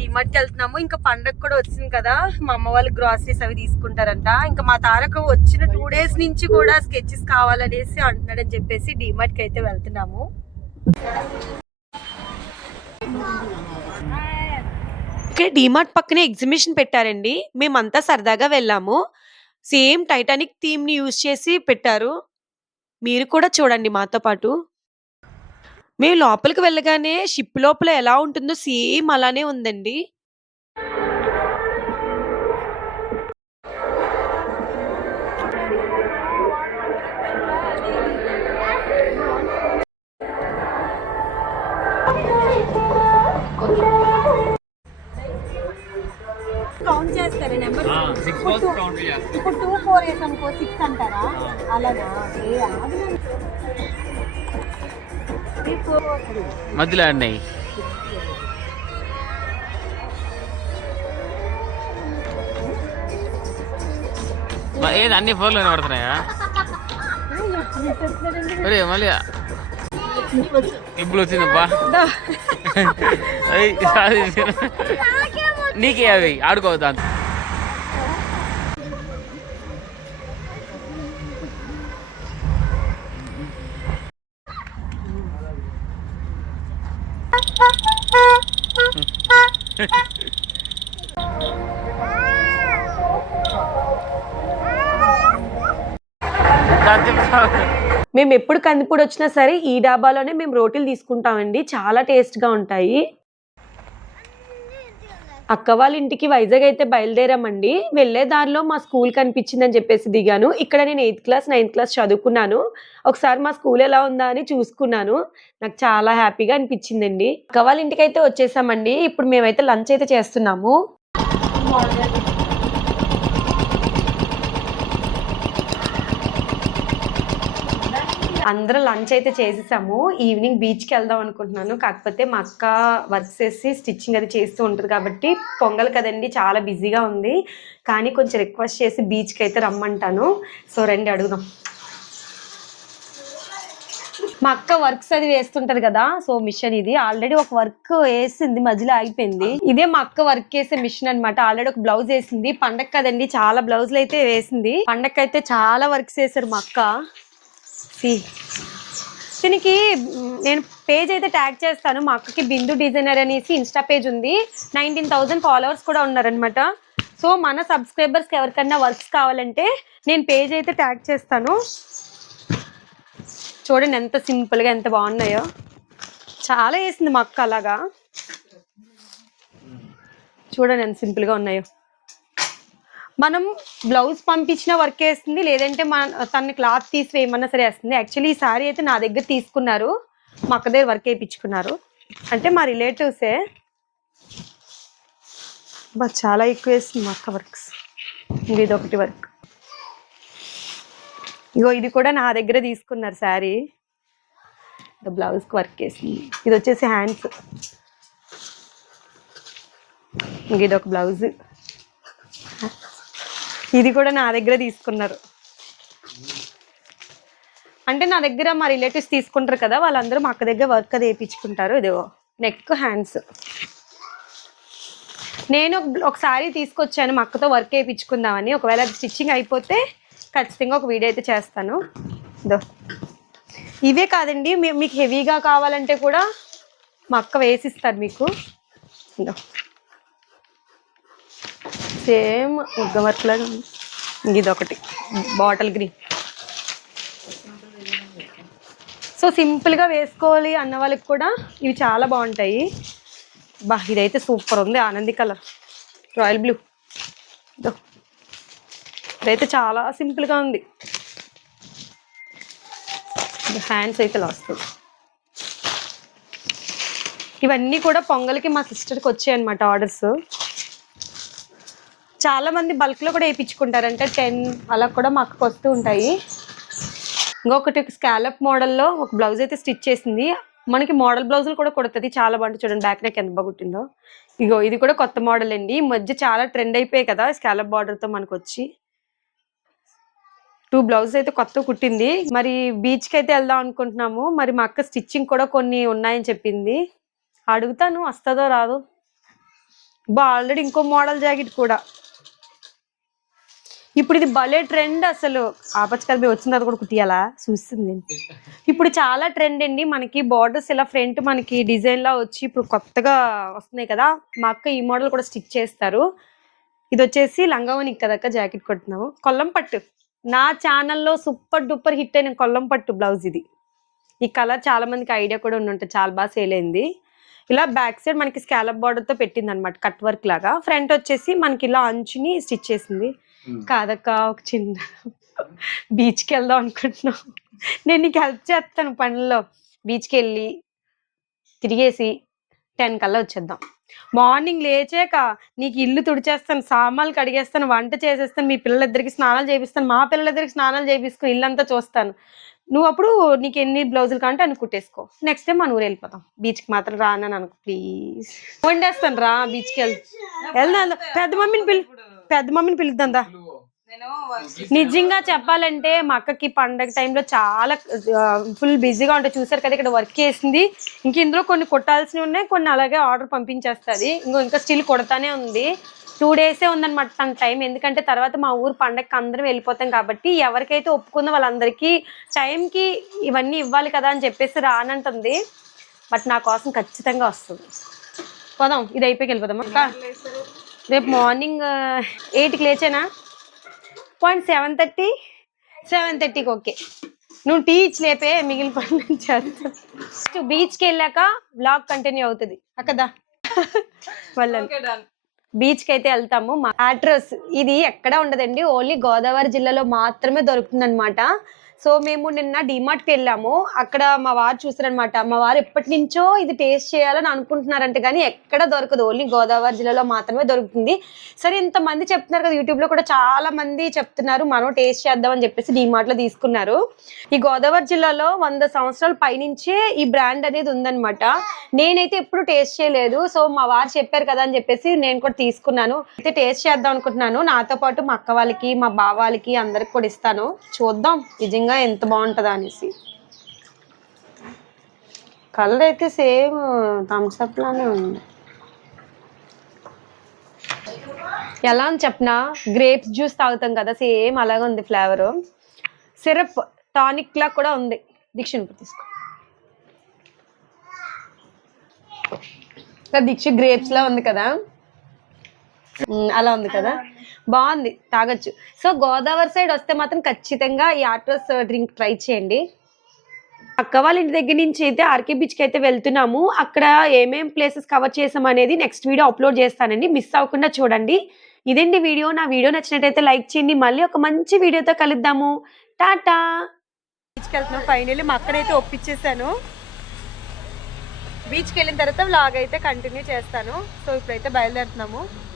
డిమార్ట్కి వెళ్తున్నాము. ఇంకా పండగ కూడా వచ్చింది కదా. మా అమ్మ వాళ్ళు గ్రాసరీస్ అవి తీసుకుంటారంట. ఇంకా మా తారక వచ్చిన టూ డేస్ నుంచి కూడా స్కెచెస్ కావాలనేసి అంటున్నాడని చెప్పేసి డిమార్ట్కి అయితే వెళ్తున్నాము. ఇక్కడ డిమార్ట్ పక్కనే ఎగ్జిబిషన్ పెట్టారండి. మేమంతా సరదాగా వెళ్ళాము. సేమ్ టైటానిక్ థీమ్ని యూజ్ చేసి పెట్టారు. మీరు కూడా చూడండి మాతో పాటు. మేము లోపలికి వెళ్ళగానే షిప్ లోపల ఎలా ఉంటుందో సేమ్ అలానే ఉందండి. కౌంట్ చేస్తారా? నెంబర్ ఇప్పుడు టూ ఫోర్ వేసాం సిక్స్ అంటారా? అలాగా మధ్యలో ఆడినాయి. మ- ఏది అన్ని ఫోన్లు పడుతున్నాయా ఒరే మళ్ళీ ఇప్పుడు వచ్చిందబ్బా. నీకే అవి ఆడుకోవద్దా మేము ఎప్పుడు కందిపూడి వచ్చినా సరే ఈ డాబాలోనే మేము రోటీలు తీసుకుంటామండి. చాలా టేస్ట్గా ఉంటాయి. అక్క వాళ్ళ ఇంటికి వైజాగ్ అయితే బయలుదేరామండి. వెళ్ళే దారిలో మా స్కూల్ కనిపించిందని చెప్పేసి దిగాను. ఇక్కడ నేను ఎయిత్ క్లాస్ నైన్త్ క్లాస్ చదువుకున్నాను. ఒకసారి మా స్కూల్ ఎలా ఉందా అని చూసుకున్నాను. నాకు చాలా హ్యాపీగా అనిపించిందండి. అక్క వాళ్ళ ఇంటికి అయితే వచ్చేసామండి. ఇప్పుడు మేమైతే లంచ్ అయితే చేస్తున్నాము. అందరం లంచ్ అయితే చేసేసాము. ఈవినింగ్ బీచ్కి వెళ్దాం అనుకుంటున్నాను. కాకపోతే మా అక్క వర్క్ చేసి స్టిచ్చింగ్ అది చేస్తూ ఉంటుంది కాబట్టి పొంగల్ కదండి చాలా బిజీగా ఉంది. కానీ కొంచెం రిక్వెస్ట్ చేసి బీచ్కి అయితే రమ్మంటాను. సో రండి అడుగుదాం. మా అక్క వర్క్స్ అది వేస్తుంటది కదా సో మిషన్ ఇది. ఆల్రెడీ ఒక వర్క్ వేసింది మధ్యలో ఆగిపోయింది. ఇదే మా అక్క వర్క్ చేసే మిషన్ అన్నమాట. ఆల్రెడీ ఒక బ్లౌజ్ వేసింది. పండగ కదండి చాలా బ్లౌజులు అయితే వేసింది. పండగ అయితే చాలా వర్క్స్ వేసారు మా అక్క. సి దీనికి నేను పేజ్ అయితే ట్యాగ్ చేస్తాను. మా అక్కకి బిందు డిజైనర్ అనేసి ఇన్స్టా పేజ్ ఉంది. నైన్టీన్ థౌజండ్ ఫాలోవర్స్ కూడా ఉన్నారనమాట సో మన సబ్స్క్రైబర్స్కి ఎవరికన్నా వర్క్స్ కావాలంటే నేను పేజ్ అయితే ట్యాగ్ చేస్తాను. చూడండి ఎంత సింపుల్గా ఎంత బాగున్నాయో. చాలా వేసింది మా అక్క అలాగా. చూడండి ఎంత సింపుల్గా ఉన్నాయో. మనం బ్లౌజ్ పంపించిన వర్క్ వేస్తుంది లేదంటే మన తన క్లాత్ తీసి వేయమన్నా సరే వేస్తుంది. యాక్చువల్లీ ఈ సారీ అయితే నా దగ్గర తీసుకున్నారు మా అక్క దగ్గర వర్క్ వేయించుకున్నారు. అంటే మా రిలేటివ్సే బట్ చాలా ఎక్కువ వేస్తుంది మా అక్క వర్క్స్. ఇది ఒకటి వర్క్. ఇగో ఇది కూడా నా దగ్గర తీసుకున్నారు శారీ బ్లౌజ్కి వర్క్ వేసింది. ఇది వచ్చేసి హ్యాండ్స్. ఇది ఒక బ్లౌజ్. ఇది కూడా నా దగ్గర తీసుకున్నారు. అంటే నా దగ్గర మా రిలేటివ్స్ తీసుకుంటారు కదా వాళ్ళందరూ మా అక్క దగ్గర వర్క్ అది వేయించుకుంటారు. ఇదిగో నెక్ హ్యాండ్స్. నేను ఒకసారి తీసుకొచ్చాను మా అక్కతో వర్క్ వేయించుకుందామని. ఒకవేళ అది స్టిచ్చింగ్ అయిపోతే ఖచ్చితంగా ఒక వీడియో అయితే చేస్తాను. ఇదో. ఇవే కాదండి మీకు హెవీగా కావాలంటే కూడా మా అక్క వేసిస్తారు మీకు. ఇదో. సేమ్ ముగ్గ వర్క్ లాగా ఉంది. ఇది ఒకటి బాటిల్ గ్రీన్. సో సింపుల్గా వేసుకోవాలి అన్న వాళ్ళకి కూడా ఇవి చాలా బాగుంటాయి. బా ఇదైతే సూపర్ ఉంది. ఆనంది కలర్. Royal blue. ఇదైతే చాలా సింపుల్గా ఉంది. హ్యాండ్స్ అయితే లాస్తుంది ఇవన్నీ కూడా పొంగల్కి మా సిస్టర్కి వచ్చాయి అనమాట ఆర్డర్స్. చాలా మంది బల్క్లో కూడా వేయించుకుంటారు అంటే టెన్ అలా కూడా మా వస్తూ ఉంటాయి. ఇంకొకటి స్కాలప్ మోడల్లో ఒక బ్లౌజ్ అయితే స్టిచ్ చేసింది. మనకి మోడల్ బ్లౌజులు కూడా కుడుతుంది. చాలా బాగుంటుంది చూడండి. బ్యాక్ నెక్ ఎంత బాగుంటుందో. ఇగో ఇది కూడా కొత్త మోడల్ అండి. ఈ మధ్య చాలా ట్రెండ్ అయిపోయాయి కదా స్కాలప్ బార్డర్తో మనకు వచ్చి. టూ బ్లౌజ్ అయితే కొత్త కుట్టింది. మరి బీచ్కి అయితే వెళ్దాం అనుకుంటున్నాము. మరి మా అక్క స్టిచ్చింగ్ కూడా కొన్ని ఉన్నాయని చెప్పింది. అడుగుతాను వస్తుందో రాదు. బా ఆల్రెడీ ఇంకో మోడల్ జాకెట్ కూడా. ఇప్పుడు ఇది భలే ట్రెండ్ అసలు. ఆపచ్చు కదా వచ్చిన తర్వాత కూడా కుట్టియాలా? చూస్తుంది. ఇప్పుడు చాలా ట్రెండ్ అండి. మనకి బార్డర్స్ ఇలా ఫ్రంట్ మనకి డిజైన్ లా వచ్చి ఇప్పుడు కొత్తగా వస్తున్నాయి కదా. మా అక్క ఈ మోడల్ కూడా స్టిచ్ చేస్తారు. ఇది వచ్చేసి లంగావని కదక్క జాకెట్ కొట్టినాము కొల్లం పట్టు. నా ఛానల్లో సూపర్ డూపర్ హిట్ అయిన కొల్లం పట్టు బ్లౌజ్ ఇది. ఈ కలర్ చాలా మందికి ఐడియా కూడా ఉండి చాలా బాగా సేల్ అయింది. ఇలా బ్యాక్ సైడ్ మనకి స్కాలప్ బార్డర్తో పెట్టింది అనమాట కట్ వర్క్ లాగా. ఫ్రంట్ వచ్చేసి మనకి ఇలా అంచుని స్టిచ్ చేసింది. Hmm. కాదక్క ఒక చిన్న బీచ్కి వెళ్దాం అనుకుంటున్నాం. నేను నీకు హెల్ప్ చేస్తాను పనిలో బీచ్కి వెళ్ళి తిరిగేసి టెన్ కల్లా వచ్చేద్దాం. మార్నింగ్ లేచాక నీకు ఇల్లు తుడిచేస్తాను సామాన్లు కడిగేస్తాను వంట చేసేస్తాను మీ పిల్లలిద్దరికి స్నానాలు చేపిస్తాను మా పిల్లలిద్దరికి స్నానాలు చేపిస్తాను ఇల్లంతా చూస్తాను. నువ్వు అప్పుడు నీకు ఎన్ని బ్లౌజులు కంటే అని కుట్టేసుకో. నెక్స్ట్ టైం మన ఊరు వెళ్ళిపోతాం బీచ్కి మాత్రం రానని అనుకో ప్లీజ్. వండేస్తాను రా బీచ్కి వెళ్దాం వెళ్దాం. పెద్ద మమ్మీని పిల్ల పెద్ద మమ్మీని పిలుద్దాం దా నిజంగా చెప్పాలంటే మా అక్కకి పండగ టైంలో చాలా ఫుల్ బిజీగా ఉంటుంది చూసారు కదా ఇక్కడ వర్క్ చేసింది. ఇంక ఇందులో కొన్ని కొట్టాల్సినవి ఉన్నాయి కొన్ని అలాగే ఆర్డర్ పంపించేస్తుంది. ఇంకో ఇంకా స్టిల్ కొడతానే ఉంది. టూ డేసే ఉందన్నమాట తన టైం. ఎందుకంటే తర్వాత మా ఊరు పండగకి అందరం వెళ్ళిపోతాం కాబట్టి ఎవరికైతే ఒప్పుకుందో వాళ్ళందరికీ టైంకి ఇవన్నీ ఇవ్వాలి కదా అని చెప్పేసి రానంటుంది. బట్ నా కోసం ఖచ్చితంగా వస్తుంది. పోదాం ఇది అయిపోయి వెళ్ళిపోదాం అక్క రేపు మార్నింగ్ ఎయిట్కి లేచానా? పాయింట్ సెవెన్ థర్టీ సెవెన్ థర్టీకి ఓకే. నువ్వు టీ ఇచ్చి లేపే మిగిలిన పని చేస్తాను బీచ్కి వెళ్ళాక బ్లాగ్ కంటిన్యూ అవుతుంది. అక్కదా వెళ్ళాలి బీచ్కి అయితే వెళ్తాము. మా అడ్రస్ ఇది ఎక్కడ ఉండదండి ఓన్లీ గోదావరి జిల్లాలో మాత్రమే దొరుకుతుంది అనమాట సో మేము నిన్న డిమార్ట్కి వెళ్ళాము. అక్కడ మా వారు చూసారనమాట మా వారు ఎప్పటి నుంచో ఇది టేస్ట్ చేయాలని అనుకుంటున్నారంట కానీ ఎక్కడ దొరకదు. ఓన్లీ గోదావరి జిల్లాలో మాత్రమే దొరుకుతుంది. సరే ఇంతమంది చెప్తున్నారు కదా యూట్యూబ్లో కూడా చాలా మంది చెప్తున్నారు మనం టేస్ట్ చేద్దామని చెప్పేసి డిమార్ట్లో తీసుకున్నారు. ఈ గోదావరి జిల్లాలో వంద సంవత్సరాల పైనుంచే ఈ బ్రాండ్ అనేది ఉందన్నమాట. నేనైతే ఎప్పుడు టేస్ట్ చేయలేదు. సో మా వారు చెప్పారు కదా అని చెప్పేసి నేను కూడా తీసుకున్నాను. అయితే టేస్ట్ చేద్దాం అనుకుంటున్నాను. నాతో పాటు మా అక్క వాళ్ళకి మా బావ వాళ్ళకి అందరికి కూడా ఇస్తాను. చూద్దాం. నిజంగా ఎంత బాగుంటుందా అనేసి. కలర్ అయితే సేమ్ థమ్స్అప్ లానే ఉంది. ఎలా అని చెప్పినా? గ్రేప్స్ జ్యూస్ తాగుతాం కదా సేమ్ అలాగే ఉంది ఫ్లేవర్. సిరప్ టానిక్ లా కూడా ఉంది. దీక్ష తీసుకో. దీక్ష గ్రేప్స్ లా ఉంది కదా. అలా ఉంది కదా? బాగుంది తాగొచ్చు. సో గోదావరి సైడ్ వస్తే మాత్రం ఖచ్చితంగా ఈ ఆటోస్ డ్రింక్ ట్రై చేయండి. అక్క వాళ్ళ ఇంటి దగ్గర నుంచి అయితే ఆర్కే బీచ్కి అయితే వెళ్తున్నాము. అక్కడ ఏమేం ప్లేసెస్ కవర్ చేసాం అనేది నెక్స్ట్ వీడియో అప్లోడ్ చేస్తానండి. మిస్ అవ్వకుండా చూడండి. ఇదండి వీడియో. నా వీడియో నచ్చినట్టయితే లైక్ చేయండి. మళ్ళీ ఒక మంచి వీడియోతో కలుద్దాము. టాటా! బీచ్కి వెళ్తున్నాం ఫైనల్లీ. మా అక్కనైతే ఒప్పించేసాను. బీచ్కి వెళ్ళిన తర్వాత వ్లాగ్ అయితే కంటిన్యూ చేస్తాను. సో ఇప్పుడైతే బయలుదేరుతున్నాము.